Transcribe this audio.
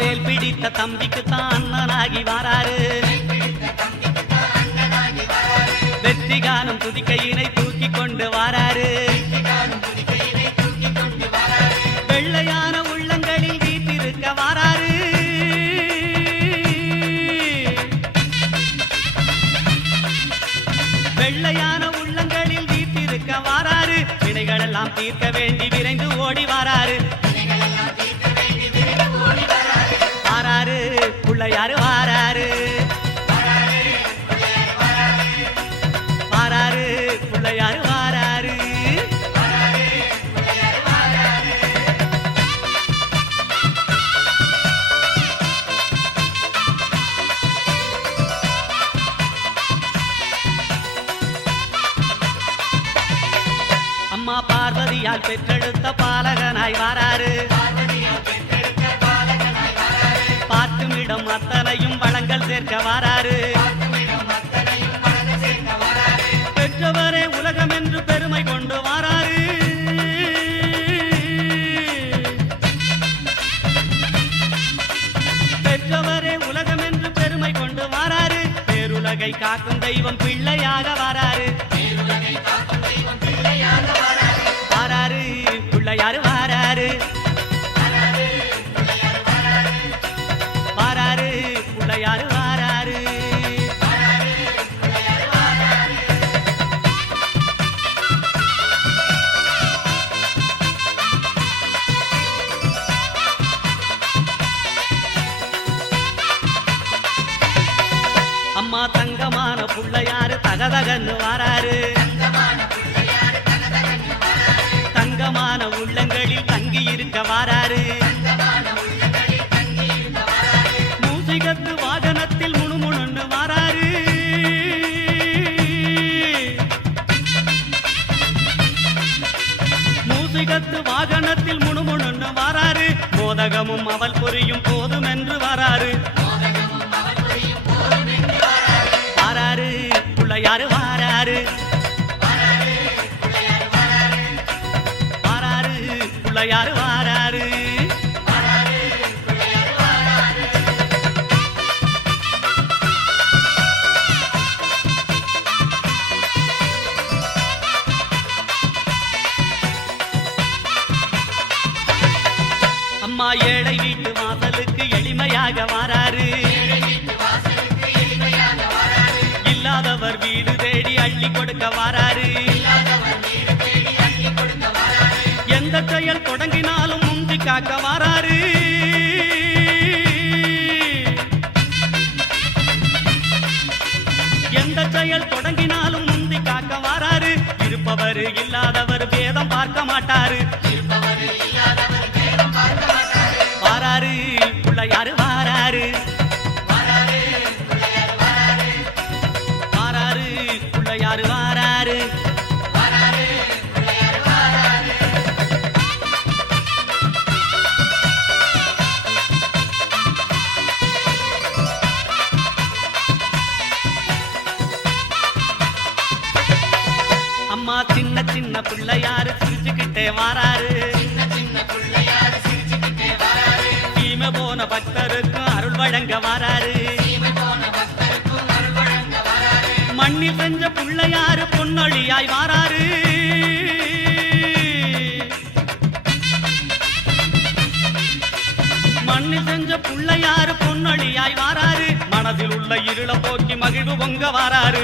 வேல் பிடித்த தம்பிக்கு தான் அண்ணனாகி வாராரு வெற்றி காணும் துதிக்கையினை தூக்கி கொண்டு வாராரு வெள்ளையான உள்ளங்களில் வீட்டிருக்க வாராரு வெள்ளையான உள்ளங்களில் வீட்டிருக்க வாராரு வினைகளெல்லாம் தீர்க்க வேண்டி விரைந்து ஓடி வாராரு வாராரு பிள்ளையாரு வாராரு வாராரு பிள்ளையாரு வாராரு அம்மா பார்வதியால் பெற்றெடுத்த பாலகனாய் வாராரு பார்த்துமிடம் அத்தனையும் வளங்கள் சேர்க்க வாராரு பெற்றவரே உலகம் என்று பெருமை கொண்டு வாராரு பெற்றவரே உலகம் என்று பெருமை கொண்டு வாராரு பேருலகை காக்கும் தெய்வம் பிள்ளையாக வாராரு வாராரு பிள்ளையாரு வாராரு வாராரு பிள்ளையாரு வாராரு அம்மா தங்கமான பிள்ளையாரு தகதகன்னு வாராரு தங்கமான உள்ளங்களில் தங்கி இருக்க வாராரு மூசிகத்து வாகனத்தில் முணுமுணுன்னு வாராரு மூசிகத்து வாகனத்தில் முணுமுணுன்னு வாராரு மோதகமும் அவள் புரியும் போதும் என்று வாராரு வாராரு பிள்ளையாரு வாராரு வாராரு பிள்ளையாரு வாராரு அம்மா ஏழை வீட்டு வாசலுக்கு எளிமையாக வாராரு இல்லாதவர் வீடு தேடி அள்ளி கொடுக்க வாராரு எந்த செயல் தொடங்கினாலும் முந்தி காக்க வாராரு எந்த செயல் தொடங்கினாலும் முந்தி காக்க வாராரு இருப்பவர் இல்லாதவர் வேதம் பார்க்க மாட்டாரு வாராரு பிள்ளையாரு வாராரு வாராரு பிள்ளையாரு வாராரு அம்மா சின்ன சின்ன பிள்ளையாரு சிரிச்சுக்கிட்டே வாராரு தீமை போன பக்தருக்கும் அருள் வழங்க வாராரு மண்ணில் செஞ்ச பிள்ளையாரு பொன்னொழியாய் வாராரு மண்ணில் செஞ்ச பிள்ளையாரு பொன்னொழியாய் வாராரு மனதில் உள்ள இருள போக்கி மகிழ்வு பொங்க வாராரு